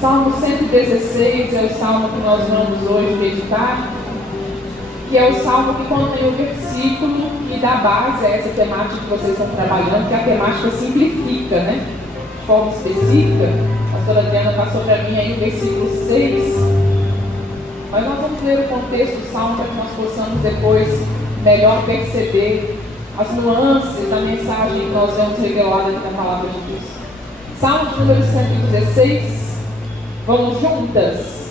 Salmo 116 é o salmo que nós vamos hoje meditar, que é o salmo que contém o versículo que dá base a essa temática que vocês estão trabalhando, que a temática simplifica, né? De forma específica, a pastora Adriana passou para mim aí o versículo 6, mas nós vamos ler o contexto do salmo para que nós possamos depois melhor perceber as nuances da mensagem que nós vemos revelada aqui na palavra de Deus. Salmo de número 116, vamos juntas.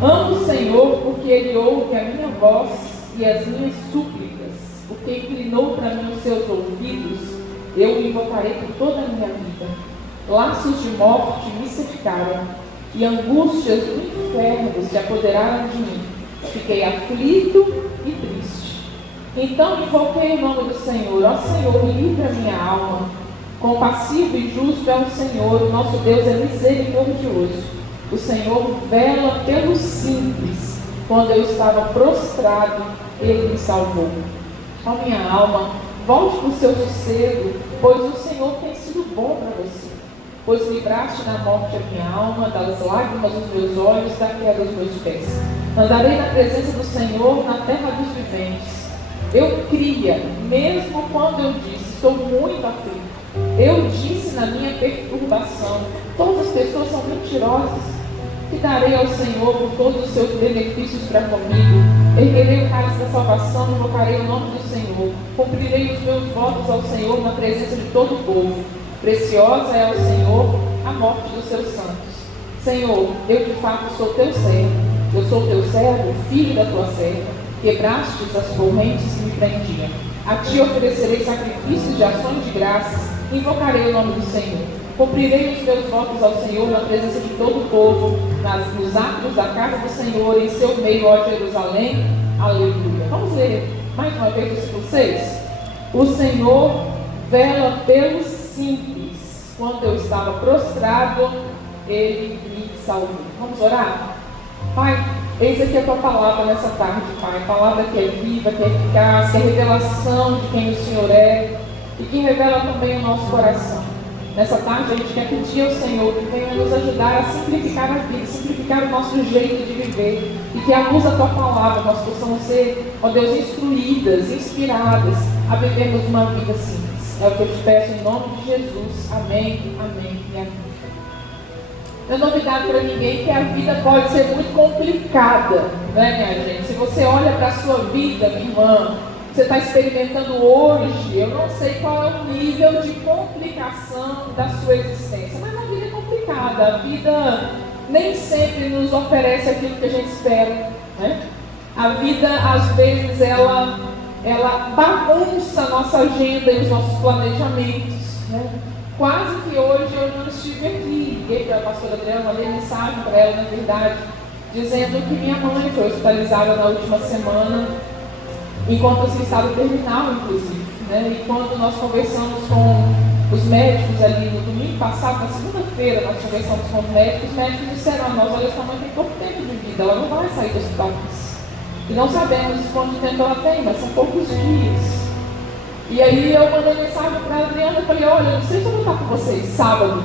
Amo o Senhor porque Ele ouve a minha voz e as minhas súplicas, porque inclinou para mim os seus ouvidos, eu o invocarei por toda a minha vida. Laços de morte me cercaram e angústias do inferno se apoderaram de mim. Fiquei aflito e triste. Então invoquei o nome do Senhor. Ó Senhor, livra minha alma. Compassivo e justo é o Senhor, o nosso Deus é misericordioso. O Senhor vela pelos simples. Quando eu estava prostrado, Ele me salvou. Ó minha alma, volte para o seu sossego, pois o Senhor tem sido bom para você. Pois livraste da morte a minha alma, das lágrimas dos meus olhos, da queda dos meus pés. Andarei na presença do Senhor na terra dos viventes. Eu cria, mesmo quando eu disse, estou muito aflito. Eu disse na minha perturbação, todas as pessoas são mentirosas. Que darei ao Senhor por todos os seus benefícios para comigo. Erguerei o cálice da salvação, invocarei o nome do Senhor. Cumprirei os meus votos ao Senhor na presença de todo o povo. Preciosa é ao Senhor a morte dos seus santos. Senhor, eu de fato sou teu servo. Eu sou teu servo, filho da tua serva. Quebrastes as correntes que me prendiam. A ti oferecerei sacrifícios de ações de graças. Invocarei o nome do Senhor. Cumprirei os meus votos ao Senhor na presença de todo o povo, nos átrios da casa do Senhor, em seu meio, ó Jerusalém. Aleluia. Vamos ler mais uma vez o versículo 6. O Senhor vela pelos simples. Quando eu estava prostrado, Ele me salvou. Vamos orar? Pai, eis aqui a tua palavra nessa tarde, Pai. Palavra que é viva, que é eficaz, que é revelação de quem o Senhor é e que revela também o nosso coração. Nessa tarde a gente quer pedir ao Senhor que venha nos ajudar a simplificar a vida, simplificar o nosso jeito de viver e que à luz da tua palavra nós possamos ser, ó Deus, instruídas, inspiradas a vivermos uma vida simples. É o que eu te peço em nome de Jesus. Amém, amém e amém. Não é novidade para ninguém que a vida pode ser muito complicada, né, minha gente? Se você olha para a sua vida, minha irmã, você está experimentando hoje, eu não sei qual é o nível de complicação da sua existência, mas a vida é complicada, a vida nem sempre nos oferece aquilo que a gente espera, né? A vida, às vezes, ela bagunça a nossa agenda e os nossos planejamentos, né? Quase que hoje eu não estive aqui, liguei para a pastora Adriana, mandei mensagem para ela, na verdade, dizendo que minha mãe foi hospitalizada na última semana, enquanto em estado terminal, inclusive, né? E quando nós conversamos com os médicos ali no domingo passado, na segunda-feira, nós conversamos com os médicos disseram a nós, olha, sua mãe tem pouco tempo de vida, ela não vai sair do hospital. E não sabemos quanto tempo ela tem, mas são poucos dias. E aí eu mandei mensagem para a Adriana e falei, olha, não sei se eu vou estar com vocês sábado,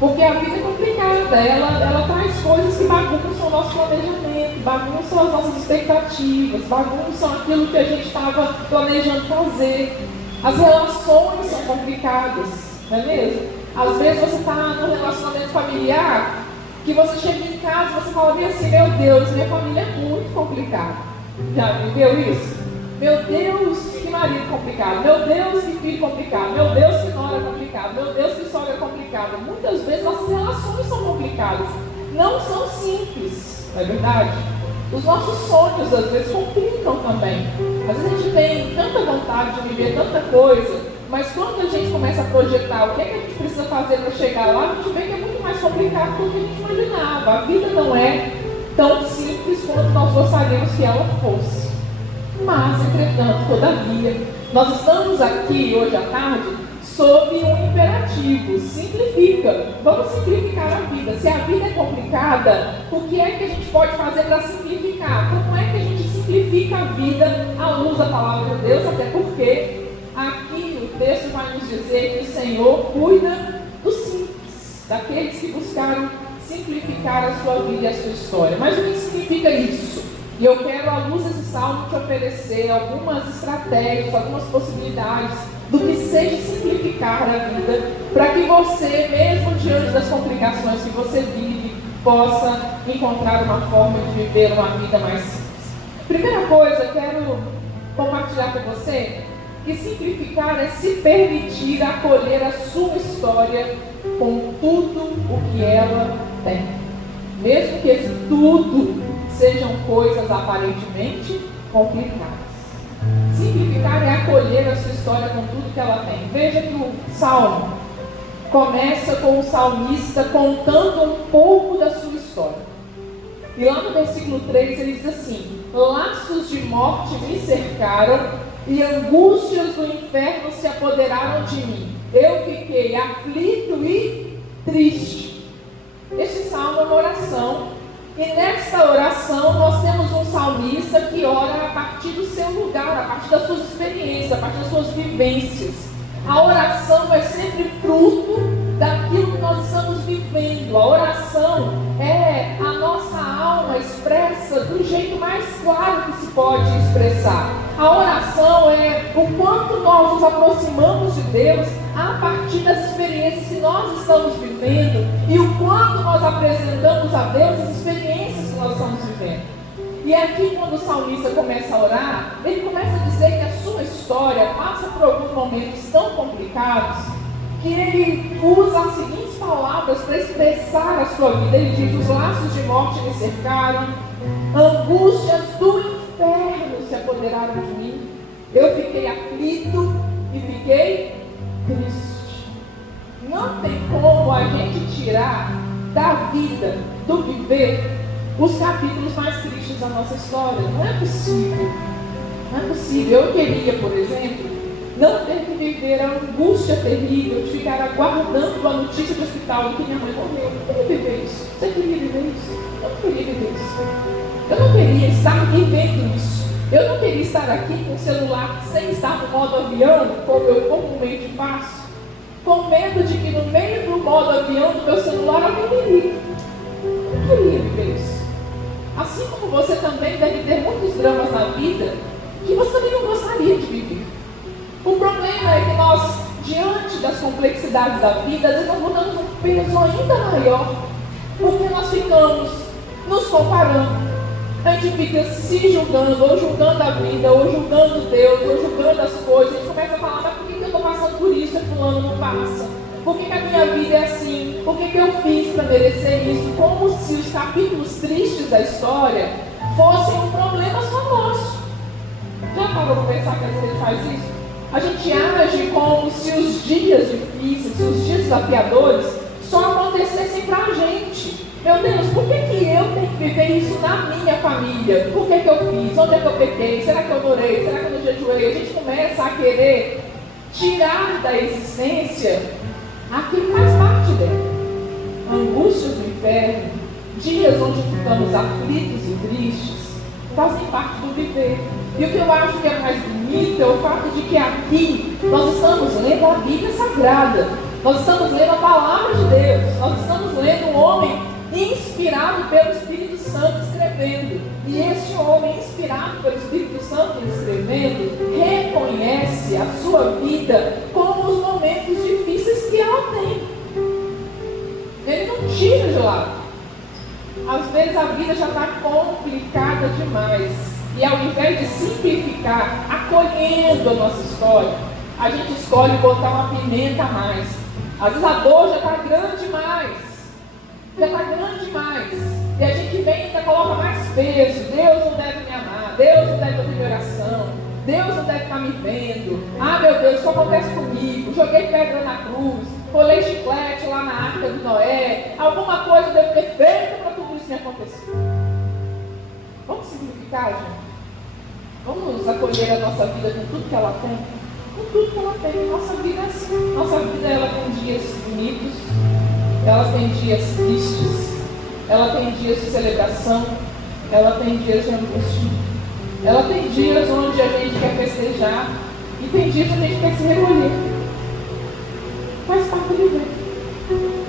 porque a vida é complicada, ela traz coisas que bagunçam o nosso planejamento, bagunçam as nossas expectativas, bagunçam aquilo que a gente estava planejando fazer. As relações são complicadas, não é mesmo? Às vezes você está num relacionamento familiar, que você chega em casa e você fala bem assim, meu Deus, minha família é muito complicada. Já viveu isso? Meu Deus, que marido complicado. Meu Deus, que filho complicado. Meu Deus, que nora complicado. Meu Deus, que sogra complicada. Muitas vezes nossas relações são complicadas. Não são simples, não é verdade? Os nossos sonhos, às vezes, complicam também. Às vezes a gente tem tanta vontade de viver tanta coisa, mas quando a gente começa a projetar o que é que a gente precisa fazer para chegar lá, a gente vê que é muito mais complicado do que a gente imaginava. A vida não é tão simples quanto nós gostaríamos que ela fosse. Mas, entretanto, todavia, nós estamos aqui hoje à tarde sob um imperativo: simplifica. Vamos simplificar a vida. Se a vida é complicada, o que é que a gente pode fazer para simplificar? Como é que a gente simplifica a vida à luz da palavra de Deus? Até porque aqui o texto vai nos dizer que o Senhor cuida dos simples, daqueles que buscaram simplificar simplificar a sua vida e a sua história. Mas o que significa isso? E eu quero, à luz desse salmo, te oferecer algumas estratégias, algumas possibilidades do que seja simplificar a vida, para que você, mesmo diante das complicações que você vive, possa encontrar uma forma de viver uma vida mais simples. Primeira coisa, quero compartilhar com você que simplificar é se permitir acolher a sua história com tudo o que ela tem. Mesmo que esse tudo sejam coisas aparentemente complicadas. Simplificar é acolher a sua história com tudo que ela tem. Veja que o salmo começa com o salmista contando um pouco da sua história. E lá no versículo 3 ele diz assim: laços de morte me cercaram e angústias do inferno se apoderaram de mim. Eu fiquei aflito e triste. Este salmo é uma oração. E nesta oração nós temos um salmista que ora a partir do seu lugar, a partir das suas experiências, a partir das suas vivências. A oração é sempre fruto daquilo que nós estamos vivendo. A oração é a nossa alma expressa do jeito mais claro que se pode expressar. A oração é o quanto nós nos aproximamos de Deus a partir das experiências que nós estamos vivendo e o quanto nós apresentamos a Deus as experiências que nós estamos vivendo. E aqui, quando o salmista começa a orar, ele começa a dizer que a sua história passa por alguns momentos tão complicados que ele usa as seguintes palavras para expressar a sua vida. Ele diz: os laços de morte me cercaram, angústias do inferno se apoderaram de mim, eu fiquei aflito e fiquei triste. Não tem como a gente tirar da vida, do viver, os capítulos mais tristes da nossa história. Não é possível. Não é possível. Eu queria, por exemplo, não ter que viver a angústia terrível de ficar aguardando a notícia do hospital de que minha mãe morreu. Eu não queria viver isso. Você queria viver isso? Eu não queria viver isso. Eu não queria estar vivendo isso. Eu não queria estar aqui com o celular sem estar no modo avião, como eu comumente faço, com medo de que no meio do modo avião do meu celular alguém me ligue. Eu não queria viver isso. Assim como você também deve ter muitos dramas na vida que você também não gostaria de viver. O problema é que nós, diante das complexidades da vida, às vezes nós botamos um peso ainda maior, porque nós ficamos nos comparando. A gente fica se julgando, ou julgando a vida, ou julgando Deus, ou julgando as coisas. A gente começa a falar: mas por que eu estou passando por isso e fulano não passa? Por que a minha vida é assim? O que eu fiz para merecer isso? Como se os capítulos tristes da história fossem um problema só nosso. Já parou para pensar que às vezes a gente faz isso? A gente age como se os dias difíceis, os dias desafiadores só acontecessem para a gente. Meu Deus, por que eu tenho que viver isso na minha família? Por que eu fiz? Onde é que eu pequei? Será que eu adorei? Será que eu não jejuei? A gente começa a querer tirar da existência aquilo que faz parte dela. Angústias do inferno, dias onde ficamos aflitos e tristes, fazem parte do viver. E o que eu acho que é mais bonito é o fato de que aqui nós estamos lendo a Bíblia Sagrada, nós estamos lendo a Palavra de Deus, nós estamos lendo um homem inspirado pelo Espírito Santo escrevendo. E este homem inspirado pelo Espírito Santo escrevendo reconhece a sua vida como os momentos difíceis que ela tem. Ele não tira de lado. Às vezes a vida já está complicada demais. E ao invés de simplificar, acolhendo a nossa história, a gente escolhe botar uma pimenta a mais. Às vezes a dor já está grande demais. Já está grande demais. E a gente vem e ainda coloca mais peso. Deus não deve me amar. Deus não deve ouvir minha oração. Deus não deve estar me vendo. Ah, meu Deus, isso acontece comigo. Joguei pedra na cruz. Colei chiclete lá na arca de Noé. Alguma coisa eu devo ter feito para tudo isso me acontecer. Vamos simplificar, gente? Vamos acolher a nossa vida com tudo que ela tem? Com tudo que ela tem. Nossa vida é assim. Nossa vida, ela tem dias bonitos. Ela tem dias tristes. Ela tem dias de celebração. Ela tem dias de angústia. Ela tem dias onde a gente quer festejar. E tem dias onde a gente quer se recolher. Faz parte do viver.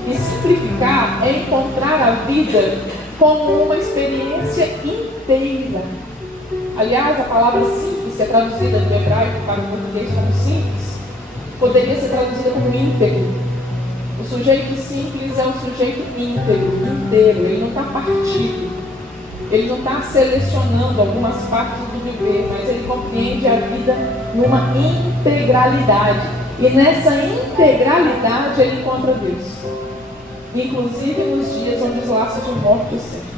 E simplificar é encontrar a vida como uma experiência inteira. Aliás, a palavra simples, que é traduzida do hebraico para o português como simples, poderia ser traduzida como íntegro. O sujeito simples é um sujeito íntegro, inteiro, ele não está partido. Ele não está selecionando algumas partes do viver, mas ele compreende a vida numa integralidade. E nessa integralidade ele encontra Deus. Inclusive nos dias onde os laços de morte secam.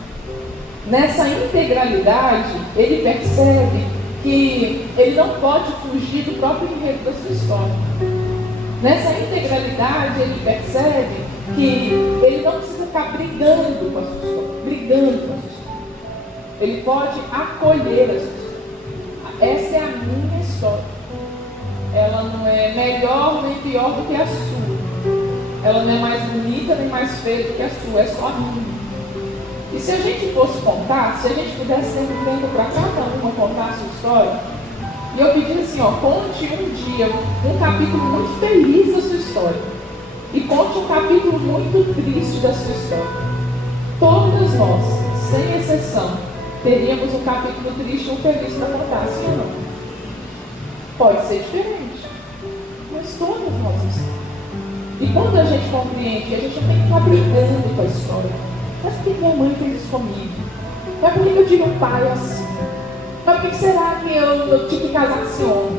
Nessa integralidade, ele percebe que ele não pode fugir do próprio enredo da sua história. Nessa integralidade, ele percebe que ele não precisa ficar brigando com a sua história. Ele pode acolher a sua história. Essa é a minha história. Ela não é melhor nem pior do que a sua. Ela não é mais bonita nem mais feia do que a sua. É só a minha. E se a gente fosse contar, se a gente pudesse ter um tempo para cada uma contar a sua história, e eu pedi assim, conte um dia, um capítulo muito feliz da sua história. E conte um capítulo muito triste da sua história. Todas nós, sem exceção, teríamos um capítulo triste ou feliz para contar, sim ou não? Pode ser diferente, mas todas nós estamos. E quando a gente compreende que a gente não tem que ficar brigando com a história, mas por que minha mãe fez isso comigo? Mas por que eu tive um pai assim? Mas por que será que eu tive que casar com esse homem?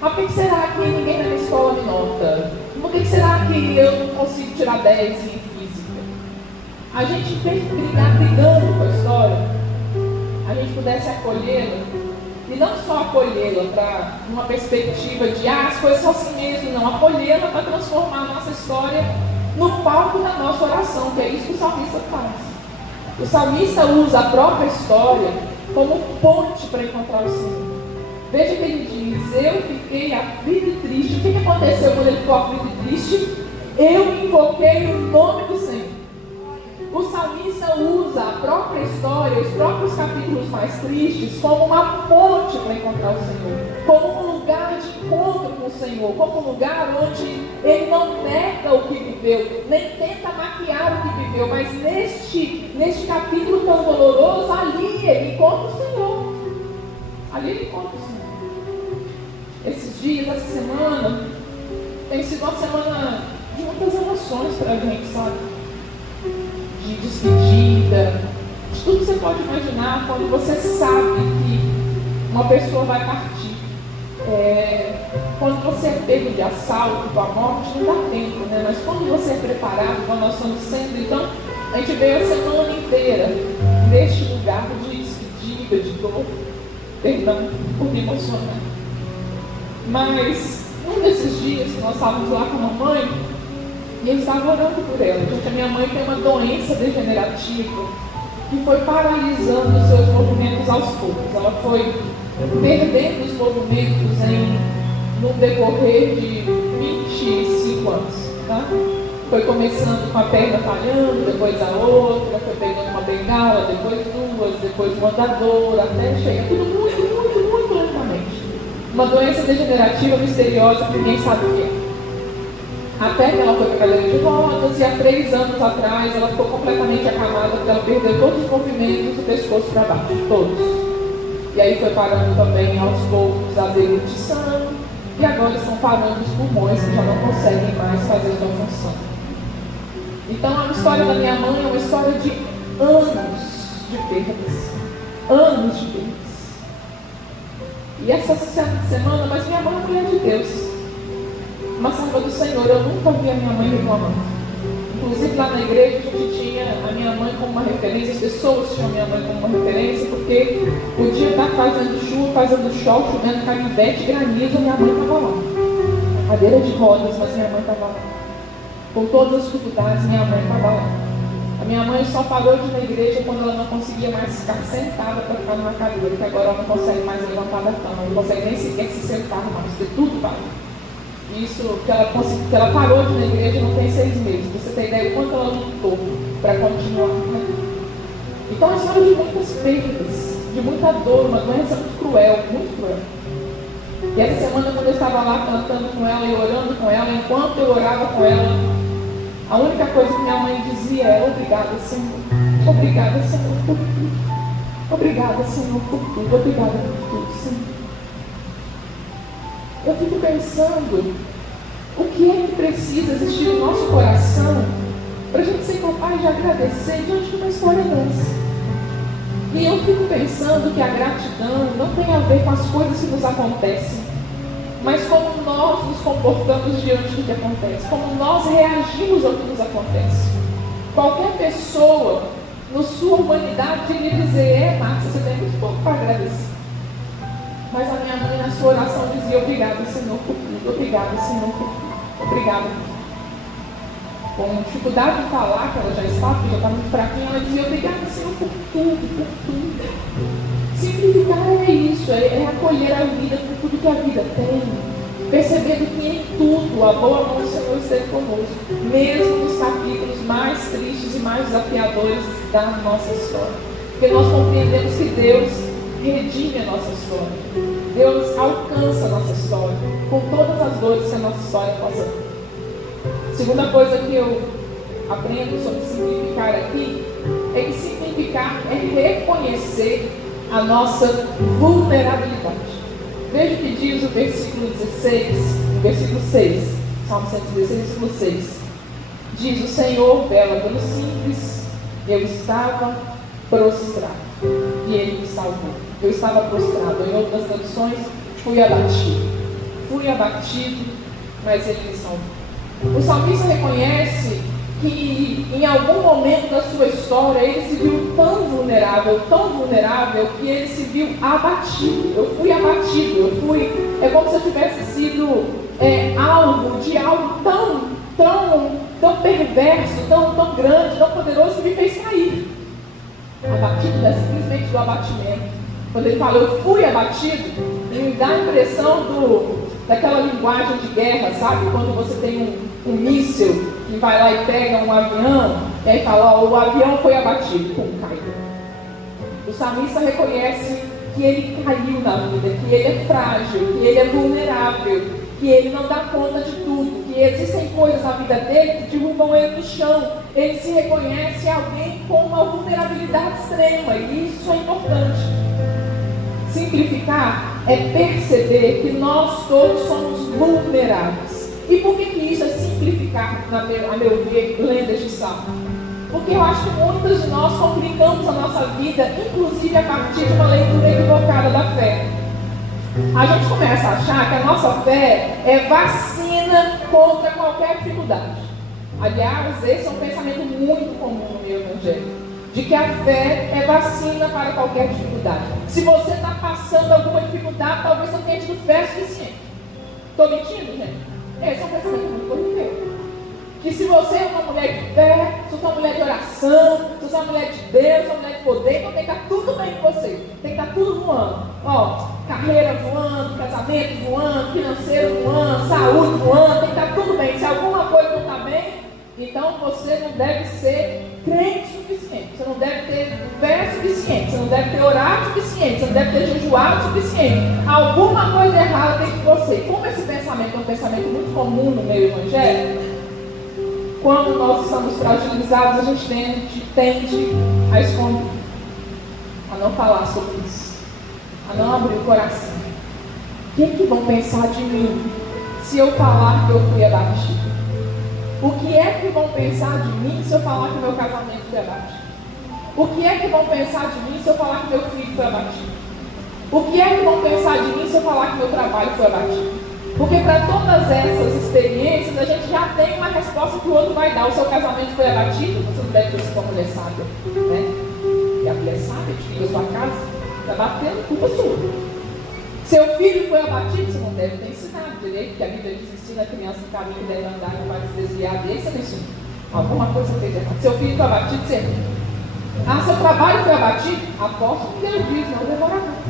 Mas por que será que ninguém na minha escola me nota? Por que será que eu não consigo tirar 10 em física? A gente, em vez de brigar brigando com a história, a gente pudesse acolhê-la, e não só acolhê-la para uma perspectiva de as coisas são assim mesmo, não, acolhê-la para transformar a nossa história no palco da nossa oração, que é isso que o salmista faz. O salmista usa a própria história como ponte para encontrar o Senhor. Veja que ele diz: eu fiquei aflito e triste. O que aconteceu quando ele ficou aflito e triste? Eu invoquei o nome do Senhor. O salmista usa a própria história, os próprios capítulos mais tristes, como uma ponte para encontrar o Senhor, como um lugar de encontro com o Senhor, como um lugar onde ele não nega o que viveu, nem tenta maquiar o que viveu, mas neste capítulo tão doloroso, ali ele encontra o Senhor. Ali ele encontra o Senhor. Esses dias, essa semana, tem sido uma semana de muitas emoções para a gente, sabe? De despedida, de tudo que você pode imaginar quando você sabe que uma pessoa vai partir. Quando você é pego de assalto, com a morte, não dá tempo, né? Mas quando você é preparado, como nós estamos sendo, então a gente veio a semana inteira neste lugar de despedida, de dor, perdão por me emocionar. Mas um desses dias que nós estávamos lá com a mamãe, e eu estava orando por ela. Gente, a minha mãe tem uma doença degenerativa que foi paralisando os seus movimentos aos poucos. Ela foi perdendo os movimentos no decorrer de 25 anos. Tá? Foi começando com a perna falhando, depois a outra, foi pegando uma bengala, depois duas, depois um andador, até chegar tudo muito lentamente. Uma doença degenerativa misteriosa que ninguém sabe o que é. Até que ela foi para a cadeira de rodas, e há 3 anos atrás ela ficou completamente acamada, porque ela perdeu todos os movimentos do pescoço para baixo, todos. E aí foi parando também aos poucos a deglutição, e agora estão parando os pulmões, que já não conseguem mais fazer sua função. Então a história da minha mãe é uma história de anos de perdas. Anos de perdas. E essa semana, mas minha mãe é mulher de Deus. Uma serva do Senhor, eu nunca vi a minha mãe reclamando. Inclusive lá na igreja a gente tinha a minha mãe como uma referência, as pessoas tinham a minha mãe como uma referência, porque podia estar fazendo chuva, fazendo sol, chovendo canivete, granizo, a minha mãe estava lá. Cadeira de rodas, mas minha mãe estava lá. Com todas as dificuldades, minha mãe estava lá. A minha mãe só parou de ir na igreja quando ela não conseguia mais ficar sentada para ficar numa cadeira, porque agora ela não consegue mais levantar da cama, não consegue nem sequer se sentar mais, porque tudo parou. Isso que ela parou de ir na igreja não tem 6 meses. Você tem ideia do quanto ela lutou para continuar. Né? Então é história de muitas perdas, de muita dor, uma doença muito cruel, muito cruel. E essa semana, quando eu estava lá cantando com ela e orando com ela, enquanto eu orava com ela, A única coisa que minha mãe dizia era: obrigada, Senhor. Obrigada, Senhor, por tudo. Obrigada, Senhor, por tudo. Obrigada por tudo, Senhor. Eu fico pensando o que é que precisa existir no nosso coração para a gente ser capaz de agradecer diante de uma história dessa. E eu fico pensando que a gratidão não tem a ver com as coisas que nos acontecem, mas como nós nos comportamos diante do que acontece, como nós reagimos ao que nos acontece. Qualquer pessoa, na sua humanidade, iria dizer: Márcia, você tem muito pouco para agradecer. Mas a minha mãe, na sua oração, dizia: obrigada, Senhor, por tudo. Obrigada, Senhor, por tudo. Obrigada. Com dificuldade de falar, que ela já estava, porque já estava muito fraquinha, ela dizia: obrigada, Senhor, por tudo, por tudo. Simplificar é isso, é acolher a vida por tudo que a vida tem, percebendo que em tudo a boa mão do Senhor esteve conosco, mesmo nos capítulos mais tristes e mais desafiadores da nossa história. Porque nós compreendemos que Deus redime a nossa história. Deus alcança a nossa história, com todas as dores que a nossa história passa ter. Segunda coisa que eu aprendo sobre simplificar aqui, é que simplificar é reconhecer a nossa vulnerabilidade. Veja o que diz o versículo 16, o versículo 6, Salmo 116, versículo 6. Diz: o Senhor vela pelo simples, eu estava prostrado e Ele me salvou. Eu estava prostrado, em outras traduções, fui abatido, mas Ele me salvou. O salmista reconhece que em algum momento da sua história ele se viu tão vulnerável, que ele se viu abatido. Eu fui abatido, é como se eu tivesse sido alvo de algo tão perverso, tão grande, tão poderoso, que me fez cair. Abatido é simplesmente do abatimento. Quando ele fala eu fui abatido, ele me dá a impressão daquela linguagem de guerra, sabe? Quando você tem um míssil que vai lá e pega um avião, e aí fala: o avião foi abatido, caiu. O salmista reconhece que ele caiu na vida, que ele é frágil, que ele é vulnerável, que ele não dá conta de tudo, que existem coisas na vida dele que derrubam ele no chão. Ele se reconhece alguém com uma vulnerabilidade extrema, e isso é importante. Simplificar é perceber que nós todos somos vulneráveis. E por que isso é simplificar, a meu ver, lendo este salmo? Porque eu acho que muitos de nós complicamos a nossa vida, inclusive a partir de uma leitura equivocada da fé. A gente começa a achar que a nossa fé é vacina contra qualquer dificuldade. Aliás, esse é um pensamento muito comum no meu evangelho, de que a fé é vacina para qualquer dificuldade. Se você está passando alguma dificuldade, talvez você tenha tido fé suficiente. Estou mentindo, gente? Esse é um pensamento muito corriqueiro. Que se você é uma mulher de fé, se você é uma mulher de oração, se você é uma mulher de Deus, uma mulher de poder, então tem que estar tudo bem com você. Tem que estar tudo voando. Carreira voando, casamento voando, financeiro voando, saúde voando, tem que estar tudo bem. Se alguma coisa não está bem, então você não deve ser crente suficiente, você não deve ter fé suficiente, você não deve ter orado suficiente, você não deve ter jejuado suficiente. Alguma coisa errada tem com você. Como esse pensamento é um pensamento muito comum no meio evangélico, quando nós estamos fragilizados, a gente tende a esconder, a não falar sobre isso, a não abrir o coração. O que vão pensar de mim se eu falar que eu fui abatido? O que é que vão pensar de mim se eu falar que meu casamento foi abatido? O que é que vão pensar de mim se eu falar que meu filho foi abatido? O que é que vão pensar de mim se eu falar que meu trabalho foi abatido? Porque para todas essas experiências, a gente já tem uma resposta que o outro vai dar. O seu casamento foi abatido? Você não deve ter sido uma mulher sábia, né? E a mulher sábia, desliga a sua casa, está batendo, culpa sua. Seu filho foi abatido? Você não deve ter ensinado direito, porque a Bíblia diz: ensina a criança no caminho que deve andar e não vai se desviar dele, você não ensina. Alguma coisa fez errado. Seu filho foi abatido? Você não. Seu trabalho foi abatido? Aposto que Deus diz, não demora muito.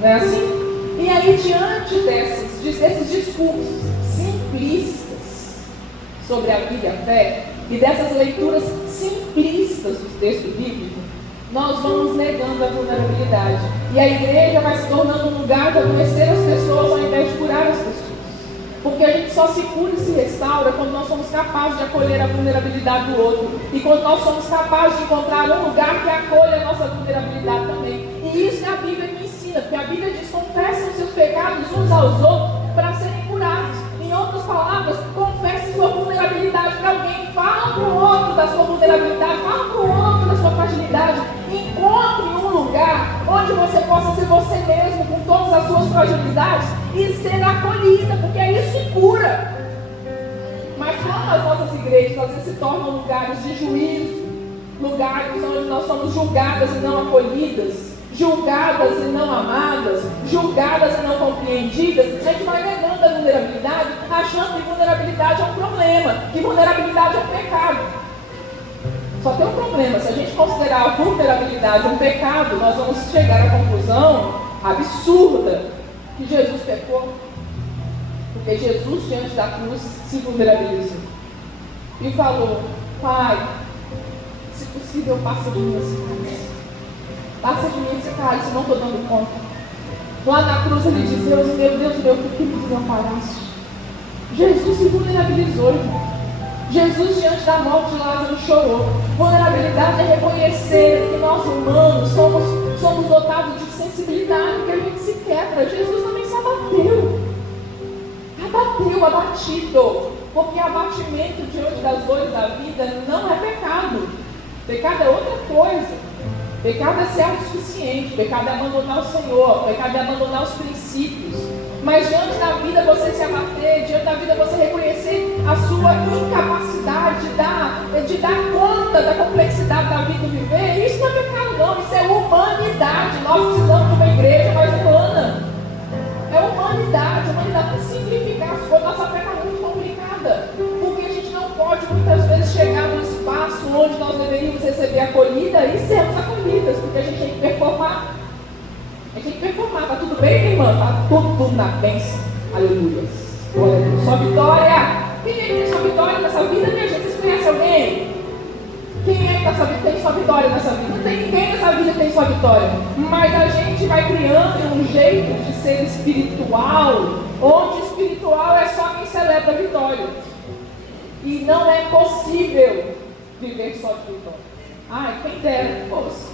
Não é assim? E aí, diante desses discursos simplistas sobre a vida e a fé, e dessas leituras simplistas do texto bíblico, nós vamos negando a vulnerabilidade. E a igreja vai se tornando um lugar de adoecer as pessoas ao invés de curar as pessoas. Porque a gente só se cura e se restaura quando nós somos capazes de acolher a vulnerabilidade do outro. E quando nós somos capazes de encontrar um lugar que acolha a nossa vulnerabilidade também. E isso a Bíblia me ensina, porque a Bíblia diz: confessem os seus pecados uns aos outros para serem curados. Em outras palavras, confesse sua vulnerabilidade para alguém. Fala para o outro da sua vulnerabilidade, fala para o outro da sua fragilidade. Encontre um lugar onde você possa ser você mesmo, com todas as suas fragilidades, e ser acolhida, porque isso que cura. Mas como as nossas igrejas às vezes se tornam lugares de juízo, lugares onde nós somos julgadas e não acolhidas, julgadas e não amadas, julgadas e não compreendidas, a gente vai negando a vulnerabilidade, achando que vulnerabilidade é um problema, que vulnerabilidade é um pecado. Só tem um problema: se a gente considerar a vulnerabilidade um pecado, nós vamos chegar à conclusão absurda que Jesus pecou. Porque Jesus, diante da cruz, se vulnerabilizou e falou: Pai, se possível, passa de mim esse cálice. Passa de mim esse cálice, não estou dando conta. Lá na cruz ele diz: Deus meu, por que me desamparaste? Jesus se vulnerabilizou, irmão. Jesus, diante da morte de Lázaro, chorou. Vulnerabilidade é reconhecer que nós humanos somos dotados de sensibilidade, que a gente se quebra. Jesus também se abateu. Abatido. Porque abatimento diante das dores da vida não é pecado. Pecado é outra coisa. Pecado é ser autossuficiente. Pecado é abandonar o Senhor. Pecado é abandonar os princípios. Mas diante da vida você se abater, diante da vida você reconhecer a sua incapacidade de dar conta da complexidade da vida e viver, isso não é pecado não, isso é humanidade. Nós precisamos de uma igreja mais humana. É humanidade para simplificar as coisas. Nossa fé está muito complicada, porque a gente não pode muitas vezes chegar num espaço onde nós deveríamos receber acolhida e sermos acolhidas, porque a gente tem que performar. A gente tem que performar. Está tudo bem, minha irmã? Está tudo na bênção. Aleluia. Glória a Deus. Só vitória. Quem é que tem sua vitória nessa vida, minha gente? Vocês conhecem alguém? Quem é que tem sua vitória nessa vida? Não tem ninguém nessa vida que tem sua vitória. Mas a gente vai criando um jeito de ser espiritual, onde espiritual é só quem celebra a vitória. E não é possível viver só de vitória. Ai, quem dera, poxa.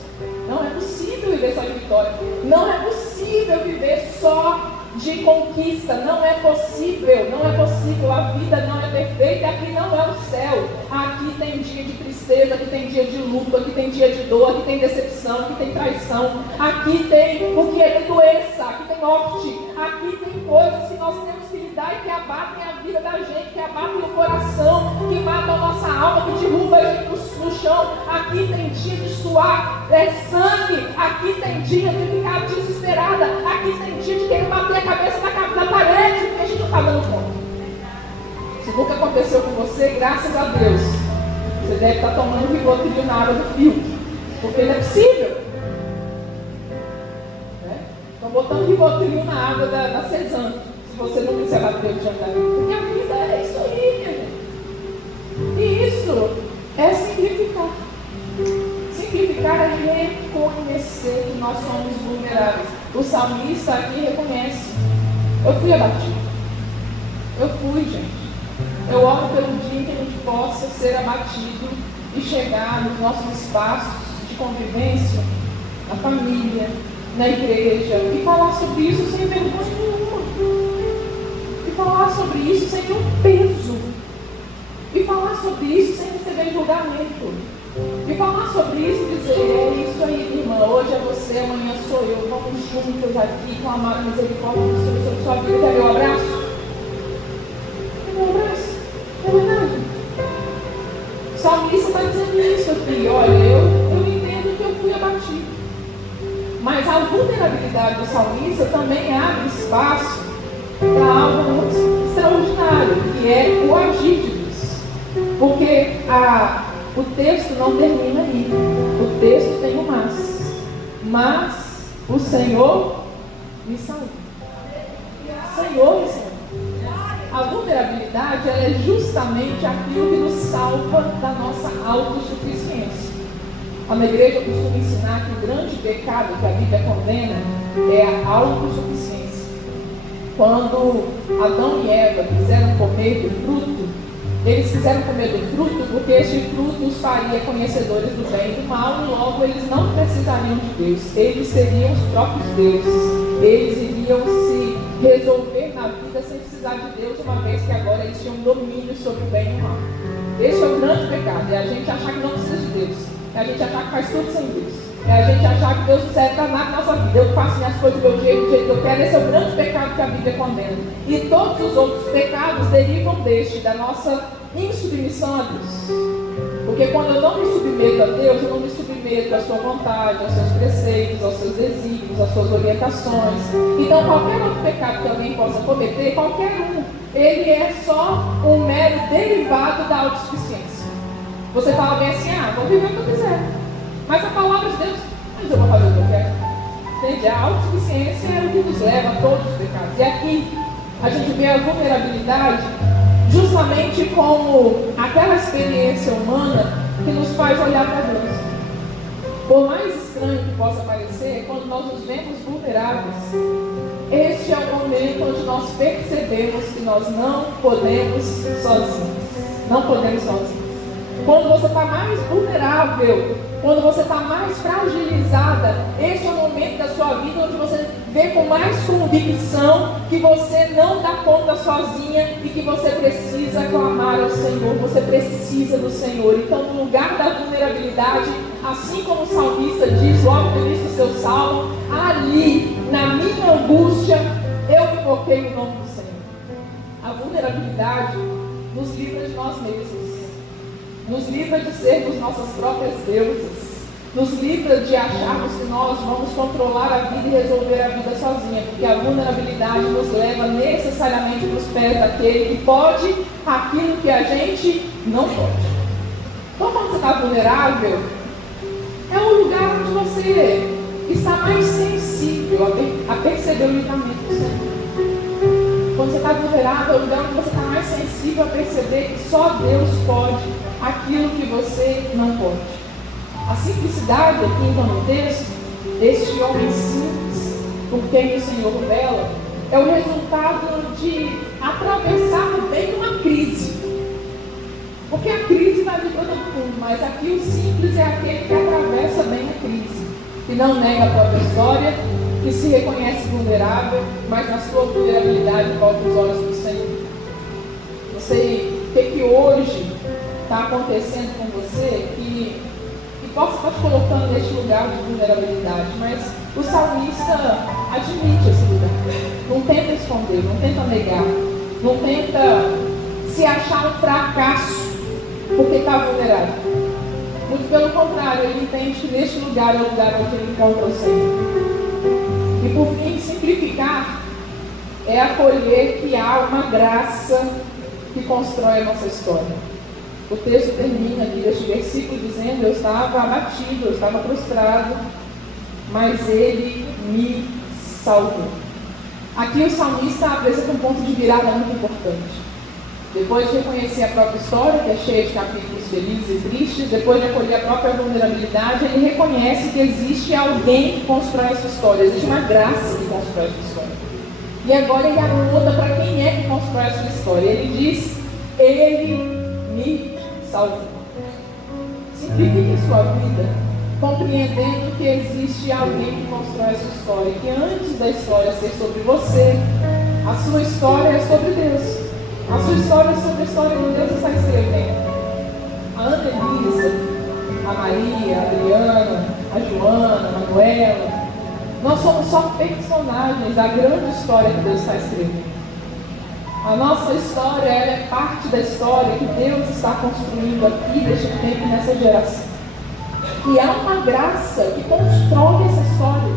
Não é possível viver só de vitória. Não é possível viver só de conquista. Não é possível. A vida não é perfeita. Aqui não é o céu. Aqui tem dia de tristeza, aqui tem dia de luto, aqui tem dia de dor, aqui tem decepção, aqui tem traição. Aqui tem o que é doença, aqui tem morte. Aqui tem coisas que nós temos que lidar e que abatem a vida da gente, que abatem o coração, que matam a nossa alma, que derrubam a gente no chão. Aqui tem dia de suar sangue. Aqui tem dia de ficar desesperada. Aqui tem dia de querer bater a cabeça na parede, porque a gente não está dando conta. Se nunca aconteceu com você, graças a Deus, você deve estar tomando Rivotril na água do filtro, porque não é possível. Estão botando Rivotril na água da Cezanne, se você nunca se abateu diante da vida. Porque a vida é isso aí, minha gente. E isso é simplificar. Simplificar é reconhecer que nós somos vulneráveis. O salmista aqui reconhece: eu fui abatido. Eu fui, gente. Eu oro pelo dia em que a gente possa ser abatido e chegar nos nossos espaços de convivência, na família, na igreja, e falar sobre isso sem vergonha nenhuma. E falar sobre isso sem nenhum peso. E falar sobre isso sem receber julgamento. E falar sobre isso e dizer: é isso aí, irmã, hoje é você, amanhã sou eu. Vamos juntos aqui clamar a misericórdia do Senhor sobre sua vida. Quer meu abraço? Quer meu abraço? É verdade. O salmista está dizendo isso aqui. Olha, eu entendo que eu fui abatido. Mas a vulnerabilidade do salmista também abre espaço para algo muito extraordinário, que é o agir de Deus. Porque o texto não termina aí. O texto tem um mas. Mas o Senhor me salvou. O Senhor me salvou. A vulnerabilidade, ela é justamente aquilo que nos salva da nossa autossuficiência. A igreja costuma ensinar que o grande pecado que a Bíblia condena é a autossuficiência. Quando Adão e Eva quiseram comer do fruto, eles quiseram comer do fruto porque este fruto os faria conhecedores do bem e do mal, e logo eles não precisariam de Deus, eles seriam os próprios deuses, eles iriam se resolver na vida sem precisar de Deus, uma vez que agora eles tinham domínio sobre o bem e o mal. Este é o grande pecado, é a gente achar que não precisa de Deus, é a gente achar que faz tudo sem Deus, é a gente achar que Deus serve para nada na nossa vida. Eu faço minhas coisas do meu jeito, do jeito que eu quero. Esse é o grande pecado que a Bíblia condena. E todos os outros pecados derivam deste, da nossa insubmissão a Deus. Porque quando eu não me submeto a Deus, eu não me submeto à sua vontade, aos seus preceitos, aos seus desígnios, às suas orientações. Então qualquer outro pecado que alguém possa cometer, qualquer um, ele é só um mero derivado da autossuficiência. Você fala bem assim, vou viver o que eu quiser. Mas a palavra de Deus, mas eu vou fazer o que eu quero. Entende? A autossuficiência é o que nos leva a todos os pecados. E aqui a gente vê a vulnerabilidade justamente como aquela experiência humana que nos faz olhar para Deus. Por mais estranho que possa parecer, quando nós nos vemos vulneráveis, este é o momento onde nós percebemos que nós não podemos sozinhos. Não podemos sozinhos. Quando você está mais vulnerável, quando você está mais fragilizada, este é o momento da sua vida onde você vê com mais convicção que você não dá conta sozinha e que você precisa clamar ao Senhor, você precisa do Senhor. Então, no lugar da vulnerabilidade, assim como o salmista diz logo no início do seu salmo, ali, na minha angústia, eu invoquei o nome do Senhor. A vulnerabilidade nos livra de nós mesmos. Nos livra de sermos nossas próprias deusas. Nos livra de acharmos que nós vamos controlar a vida e resolver a vida sozinha. Porque a vulnerabilidade nos leva necessariamente para os pés daquele que pode aquilo que a gente não pode. Então, quando você está vulnerável, é um lugar onde você está mais sensível a perceber o livramento do Senhor. Quando você está vulnerável, é o lugar onde você está mais sensível a perceber que só Deus pode aquilo que você não pode. A simplicidade aqui então no texto, deste homem simples, por quem o Senhor revela, é o resultado de atravessar bem uma crise. Porque a crise vai vir para todo mundo, mas aqui o simples é aquele que atravessa bem a crise, que não nega a própria história, que se reconhece vulnerável, mas na sua vulnerabilidade volta os olhos para o Senhor. Não sei o que hoje está acontecendo com você que possa estar te colocando neste lugar de vulnerabilidade, mas o salmista admite esse lugar. Não tenta esconder, não tenta negar, não tenta se achar um fracasso porque está vulnerável. Muito pelo contrário, ele entende que neste lugar é o lugar onde ele encontra o Senhor. E por fim, simplificar é acolher que há uma graça que constrói a nossa história. O texto termina aqui deste versículo dizendo: eu estava abatido, eu estava prostrado, mas ele me salvou. Aqui o salmista apresenta um ponto de virada muito importante. Depois de reconhecer a própria história, que é cheia de capítulos felizes e tristes, depois de acolher a própria vulnerabilidade, ele reconhece que existe alguém que constrói essa história, existe uma graça que constrói essa história. E agora ele aponta para quem é que constrói a sua história. Ele diz: ele me salvou. Simplifique sua vida, compreendendo que existe alguém que constrói a sua história, que antes da história ser sobre você, a sua história é sobre Deus. A sua história é sobre a história que Deus está escrevendo. A Ana Elisa, a Maria, a Adriana, a Joana, a Manuela, nós somos só personagens da grande história que Deus está escrevendo. A nossa história é parte da história que Deus está construindo aqui neste tempo e nessa geração. E há uma graça que constrói essa história.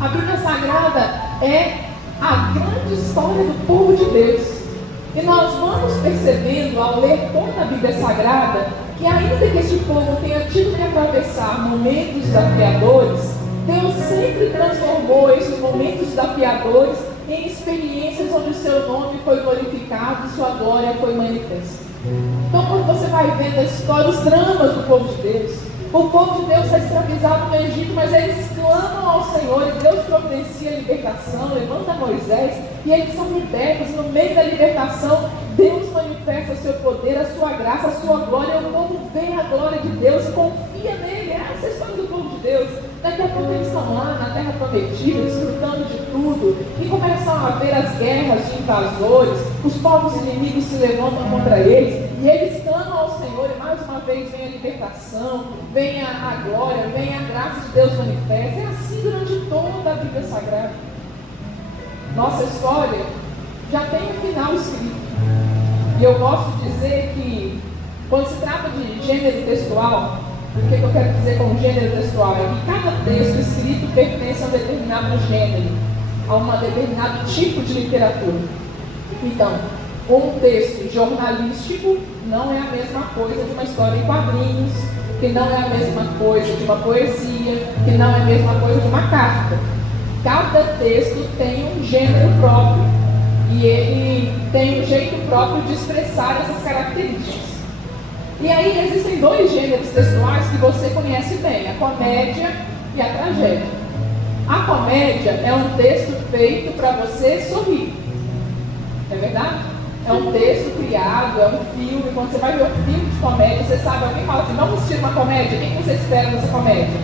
A Bíblia Sagrada é a grande história do povo de Deus. E nós vamos percebendo, ao ler toda a Bíblia Sagrada, que ainda que este povo tenha tido que atravessar momentos desafiadores, Deus sempre transformou esses momentos desafiadores em experiências onde o seu nome foi glorificado e sua glória foi manifesta. Então, quando você vai vendo a história, os dramas do povo de Deus, O povo de Deus está escravizado no Egito, mas eles clamam ao Senhor e Deus providencia a libertação, levanta Moisés e eles são libertos. No meio da libertação, Deus manifesta o seu poder, a sua graça, a sua glória. O povo vê a glória de Deus e confia nele. Essa é a história do povo de Deus. Daqui a pouco eles estão lá na terra prometida, desfrutando de tudo, e começam a ver as guerras de invasores, os povos inimigos se levantam contra eles, e eles clamam ao Senhor, e mais uma vez vem a libertação, vem a glória, vem a graça de Deus manifesta. É assim durante toda a Bíblia Sagrada. Nossa história já tem um final escrito. E eu gosto de dizer que, quando se trata de gênero textual, o que eu quero dizer com gênero textual? É que cada texto escrito pertence a um determinado gênero, a um determinado tipo de literatura. Então, um texto jornalístico não é a mesma coisa de uma história em quadrinhos, que não é a mesma coisa de uma poesia, que não é a mesma coisa de uma carta. Cada texto tem um gênero próprio e ele tem um jeito próprio de expressar essas características. E aí existem dois gêneros textuais que você conhece bem, a comédia e a tragédia. A comédia é um texto feito para você sorrir. É verdade? É um texto criado, é um filme. Quando você vai ver um filme de comédia, você sabe, alguém fala assim, vamos assistir uma comédia, o que você espera dessa comédia?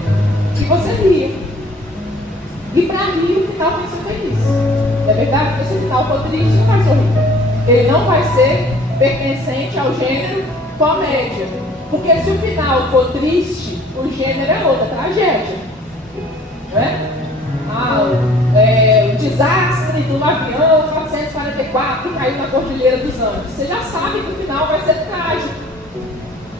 Que você ria. E para rir, o final tem que ser feliz. É verdade? Porque se o final for triste, não vai sorrir. Ele não vai ser pertencente ao gênero comédia. Porque se o final for triste, o gênero é outra, tragédia. Não é? O desastre do avião 444 que caiu na Cordilheira dos Andes. Você já sabe que o final vai ser trágico.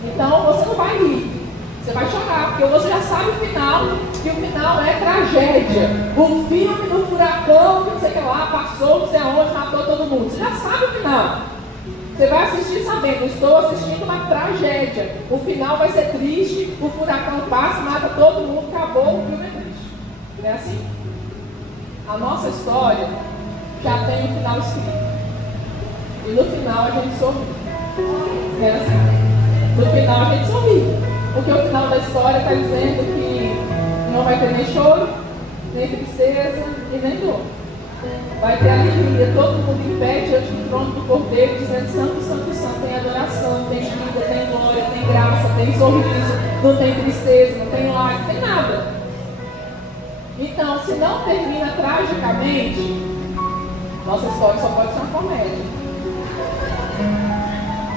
Então você não vai rir. Você vai chorar, porque você já sabe o final, que o final é tragédia. O filme do furacão, que não sei o que lá, passou, não sei aonde, matou todo mundo. Você já sabe o final. Você vai assistir sabendo, estou assistindo uma tragédia. O final vai ser triste, o furacão passa, mata todo mundo, acabou, o filme é triste. Não é assim? A nossa história já tem um final escrito. E no final a gente sorri. Não é assim? No final a gente sorri. Porque o final da história está dizendo que não vai ter nem choro, nem tristeza e nem dor. Vai ter alegria, todo mundo em pé diante do trono do Cordeiro, dizendo santo, santo, santo. Tem adoração, tem vida, tem glória, tem graça, tem sorriso, não tem tristeza, não tem lágrimas, não tem nada. Então, se não termina tragicamente, nossa história só pode ser uma comédia.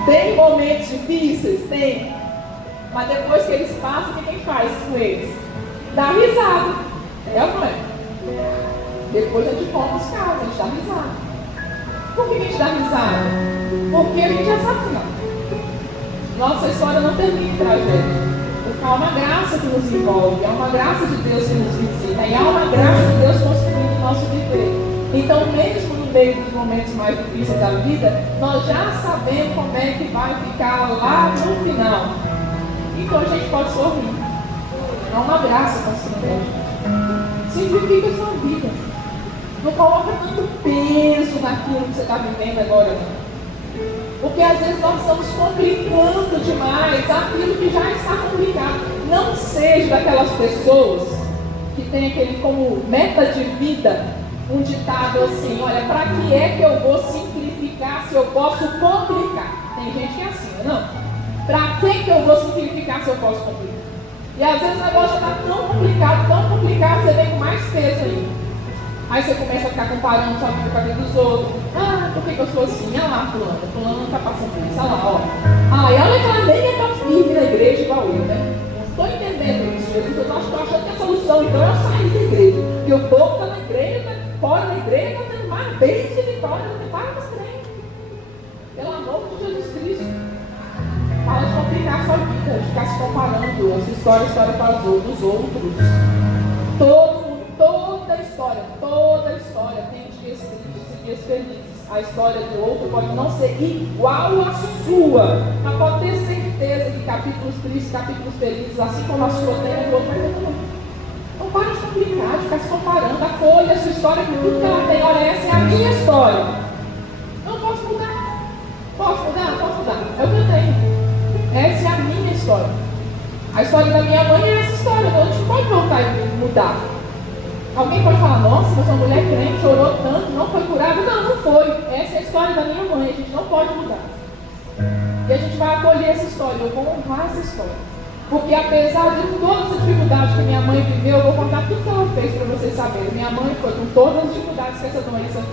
Tem momentos difíceis? Tem. Mas depois que eles passam, o que quem faz com eles? Dá risada. É ou não é? Depois a gente conta os casos, a gente dá risada. Por que a gente dá risada? Porque a gente já sabe o final. Nossa história não termina em tragédia. Porque há uma graça que nos envolve, há uma graça de Deus que nos visita, e há uma graça de Deus construindo o nosso viver. Então, mesmo no meio dos momentos mais difíceis da vida, nós já sabemos como é que vai ficar lá no final. Então a gente pode sorrir. Há uma graça construindo. Simplifica a sua vida. Não coloca tanto peso naquilo que você está vivendo agora, não. Porque às vezes nós estamos complicando demais aquilo que já está complicado. Não seja daquelas pessoas que tem aquele como meta de vida, um ditado assim, olha, para que é que eu vou simplificar se eu posso complicar? Tem gente que é assim, não? Para que eu vou simplificar se eu posso complicar? E às vezes o negócio já está tão complicado, você vem com mais peso ainda. Aí você começa a ficar comparando sua vida com a vida dos outros. Ah, por que eu sou assim? Olha lá, fulano não está passando por isso, olha lá, ó. Ah, e olha que ela nem é tão firme na igreja igual eu, né? Não estou entendendo isso, Jesus. Eu estou achando que é a solução, então eu saí da igreja. Porque o povo está na igreja, fora da igreja, está tendo mais bênção e vitória do que para os crentes. Pelo amor de Jesus Cristo. Para de complicar a sua vida, de ficar se comparando a sua história com as outras, dos outros. Toda história tem dias tristes e dias felizes. A história do outro pode não ser igual à sua, mas pode ter certeza que capítulos tristes, capítulos felizes, assim como a sua tem, o outro vai ter também. Não para de complicar, de ficar se comparando. Acolha a sua história com tudo que ela tem. Olha, essa é a minha história. Eu não posso mudar. Posso mudar? Posso mudar. É o que eu tenho. Essa é a minha história. A história da minha mãe é essa história, então a gente não pode voltar e mudar. Alguém pode falar, nossa, mas uma mulher crente orou tanto, não foi curada? Não, não foi. Essa é a história da minha mãe, a gente não pode mudar. E a gente vai acolher essa história, eu vou honrar essa história. Porque apesar de todas as dificuldades que minha mãe viveu, eu vou contar tudo que ela fez para vocês saberem. Minha mãe foi com todas as dificuldades que essa doença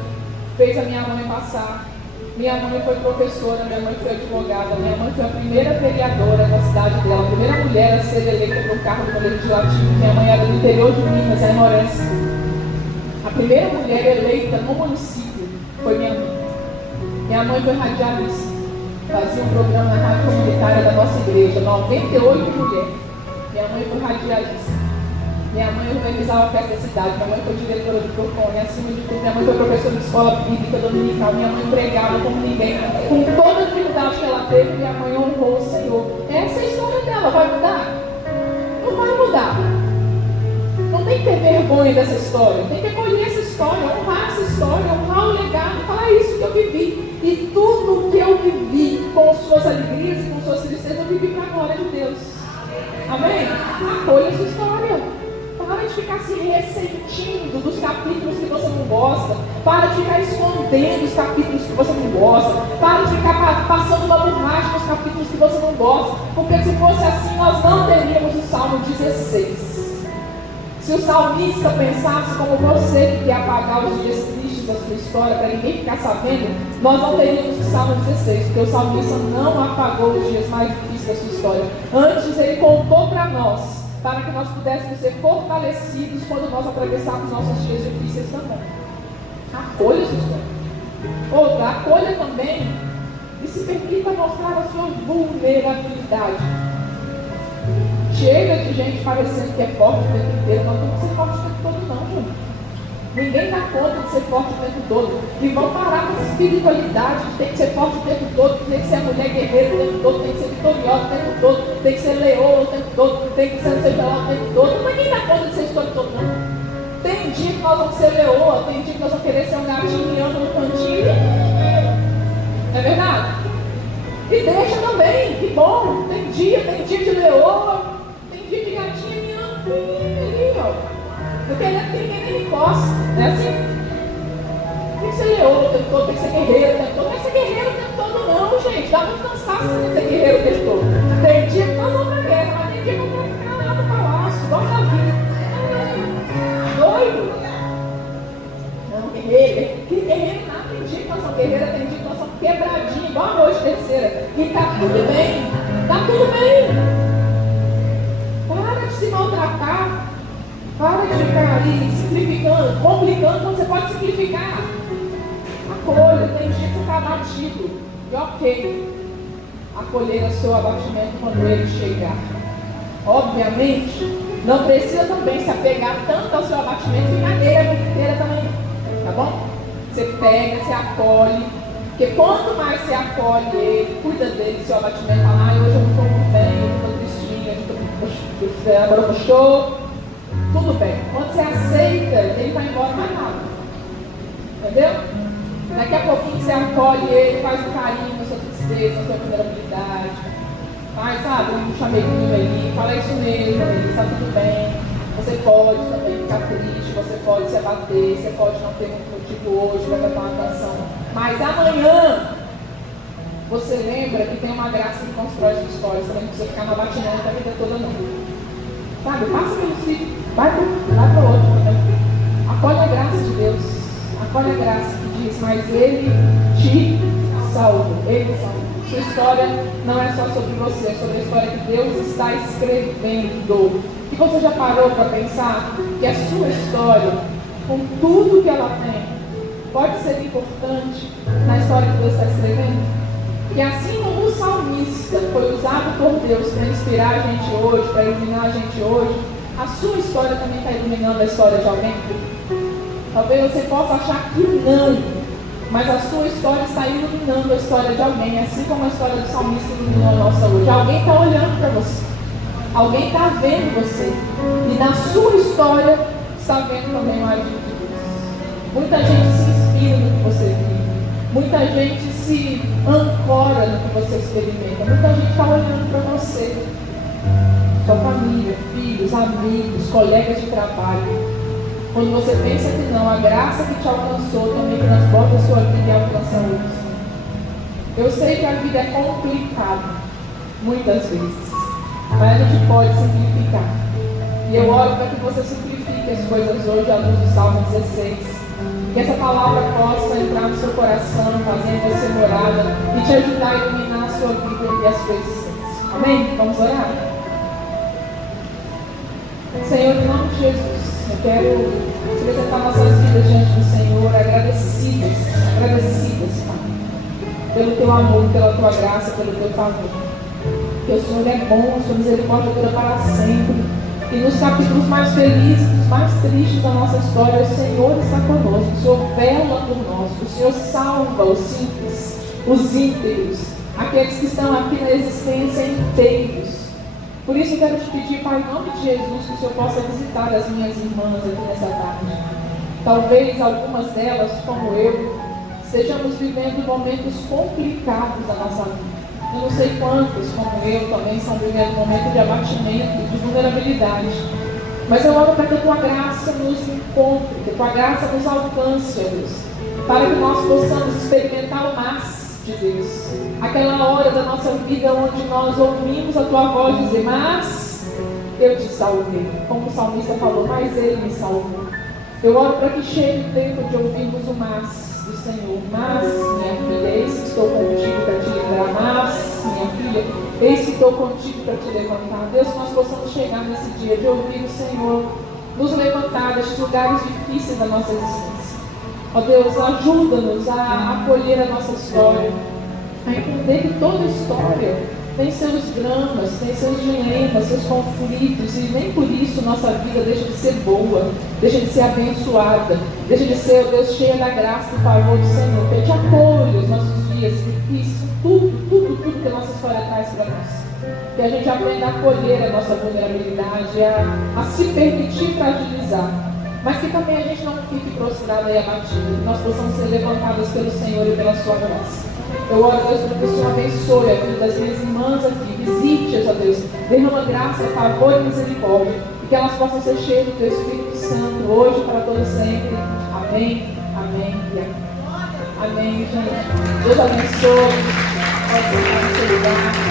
fez a minha mãe passar. Minha mãe foi professora, minha mãe foi advogada, minha mãe foi a primeira vereadora da cidade dela, a primeira mulher a ser eleita para um cargo no legislativo. Minha mãe era do interior de Minas, em Morense. A primeira mulher eleita no município foi minha mãe. Minha mãe foi radialista, fazia um programa na rádio comunitária da nossa igreja, 98 mulheres. Minha mãe foi radialista. Minha mãe organizava a festa da cidade, minha mãe foi diretora do Procon, acima de tudo, minha mãe foi professora de escola bíblica dominical, minha mãe pregava como ninguém. Com toda a dificuldade que ela teve, minha mãe honrou o Senhor. Essa é a história dela, vai mudar? Não vai mudar. Não tem que ter vergonha dessa história, tem que acolher essa história, honrar essa história, honrar o legado, falar isso que eu vivi. E tudo que eu vivi, com suas alegrias e com suas tristezas, eu vivi para a glória de Deus. Amém? Acolha essa história. Para de ficar se ressentindo dos capítulos que você não gosta. Para de ficar escondendo os capítulos que você não gosta. Para de ficar passando uma borracha nos capítulos que você não gosta. Porque se fosse assim, nós não teríamos o Salmo 16. Se o salmista pensasse como você, que quer apagar os dias tristes da sua história para ninguém ficar sabendo, nós não teríamos o Salmo 16. Porque o salmista não apagou os dias mais difíceis da sua história. Antes, ele contou para nós, para que nós pudéssemos ser fortalecidos quando nós atravessarmos nossos dias difíceis também. Acolha essa história. Outra, acolha também e se permita mostrar a sua vulnerabilidade. Chega de gente parecendo que é forte o tempo inteiro, nós não temos que ser forte o tempo todo não, gente. Ninguém dá conta de ser forte o tempo todo. E vão parar com essa espiritualidade de ter que ser forte o tempo todo, tem que ser mulher guerreira o tempo todo, tem que ser vitoriosa o tempo todo, tem que ser leoa o tempo todo, tem que ser não sei lá o tempo todo. Mas ninguém dá conta de ser isso o tempo todo, não. Tem dia que nós vamos ser leoa, tem dia que nós vamos querer ser um gatinho miando no cantinho. Não é verdade? E deixa também, que bom. Tem dia de leoa, tem dia de gatinha miando ali, ó. Porque ninguém nem encosta, não é assim? Tem que ser leoa o tempo todo, tem que ser guerreiro o tempo todo. Não é ser guerreiro o tempo todo não, gente. Dá muito cansaço você ser guerreiro o tempo todo. Tem dia que nós vamos pra guerra, mas tem dia que eu quero ficar lá no palácio, igual da vida. Doido? Não, guerreiro. Que guerreiro nada. Tem dia que nós somos guerreiras, tem dia que nós somos quebradinhos, igual a noite terceira. E tá tudo bem. Tá tudo bem. Para de se maltratar. Para de ficar ali simplificando, complicando quando você pode simplificar. Acolha, tem dia que você está abatido. E ok, acolher o seu abatimento quando ele chegar. Obviamente, não precisa também se apegar tanto ao seu abatimento e ficar nele a vida inteira também. Tá bom? Você pega, você acolhe. Porque quanto mais você acolhe ele, cuida dele, seu abatimento, fala, hoje eu não estou muito bem, eu não estou tristinha, eu não estou. Tudo bem. Quando você aceita, ele vai embora mais rápido. Entendeu? Daqui a pouquinho você acolhe ele, faz um carinho na sua tristeza, na sua vulnerabilidade. Faz, sabe, um chameguinho ali, fala isso mesmo, ele está tudo bem. Você pode também ficar triste, você pode se abater, você pode não ter muito motivo hoje para cantar uma canção. Mas amanhã, você lembra que tem uma graça que constrói sua história. Você não precisa ficar no abatimento a vida toda não. Sabe, passa pelo ciclo. Vai para o outro também. Acolhe a graça de Deus. Acolhe a graça que diz, mas Ele te salva. Ele salva. Sua história não é só sobre você, é sobre a história que Deus está escrevendo. E você já parou para pensar que a sua história, com tudo que ela tem, pode ser importante na história que Deus está escrevendo? Que assim como o salmista foi usado por Deus para inspirar a gente hoje, para iluminar a gente hoje, a sua história também está iluminando a história de alguém? Talvez você possa achar que não, mas a sua história está iluminando a história de alguém, assim como a história do salmista iluminou a nossa hoje. Alguém está olhando para você, alguém está vendo você, e na sua história está vendo também o agir de Deus. Muita gente se inspira no que você vive, muita gente se ancora no que você experimenta, muita gente está olhando para você. Só família, filhos, amigos, colegas de trabalho. Quando você pensa que não, a graça que te alcançou também transporta a sua vida e alcança outros. Eu sei que a vida é complicada, muitas vezes, mas a gente pode simplificar. E eu oro para que você simplifique as coisas hoje à luz do Salmo 16. Que essa palavra possa entrar no seu coração, fazendo você morada e te ajudar a iluminar a sua vida e a sua existência. Amém? Vamos orar? Senhor, em nome de Jesus, eu quero apresentar nossas vidas diante do Senhor, agradecidas, Pai, pelo teu amor, pela tua graça, pelo teu favor. Que o Senhor é bom, sua misericórdia dura para sempre. E nos capítulos mais felizes, mais tristes da nossa história, o Senhor está conosco, o Senhor vela por nós, o Senhor salva os simples, os íntegros, aqueles que estão aqui na existência inteiros. Por isso eu quero te pedir, Pai, em nome de Jesus, que o Senhor possa visitar as minhas irmãs aqui nessa tarde. Talvez algumas delas, como eu, estejamos vivendo momentos complicados da nossa vida. Eu não sei quantos, como eu, também estão vivendo um momento de abatimento, de vulnerabilidade. Mas eu oro para que a tua graça nos encontre, que a tua graça nos alcance, ó Deus, para que nós possamos experimentar o mais de Deus. Aquela hora da nossa vida onde nós ouvimos a tua voz dizer, mas eu te salvei. Como o salmista falou, mas ele me salvou. Eu oro para que chegue o tempo de ouvirmos o mas do Senhor. Mas, minha filha, eis que estou contigo para te livrar. Mas, minha filha, eis que estou contigo para te levantar. Deus, que nós possamos chegar nesse dia de ouvir o Senhor nos levantar destes lugares difíceis da nossa existência. Ó Deus, ajuda-nos a acolher a nossa história, a entender que toda história tem seus dramas, tem seus dilemas, seus conflitos, e nem por isso nossa vida deixa de ser boa, deixa de ser abençoada, deixa de ser, ó Deus, cheia da graça e do favor do Senhor. Que eu te acolho os nossos dias difíceis, tudo que a nossa história traz para nós. Que a gente aprenda a acolher a nossa vulnerabilidade, a se permitir fragilizar, mas que também a gente não fique prostrado e abatido, que nós possamos ser levantados pelo Senhor e pela sua graça. Eu oro, Deus, para que o Senhor abençoe a vida das minhas irmãs aqui. Visite-as, ó Deus. Derrama graça, favor e misericórdia. E que elas possam ser cheias do Teu Espírito Santo, hoje para todo sempre. Amém, amém e amém. Amém, gente. Deus abençoe. Pode voltar no seu lugar.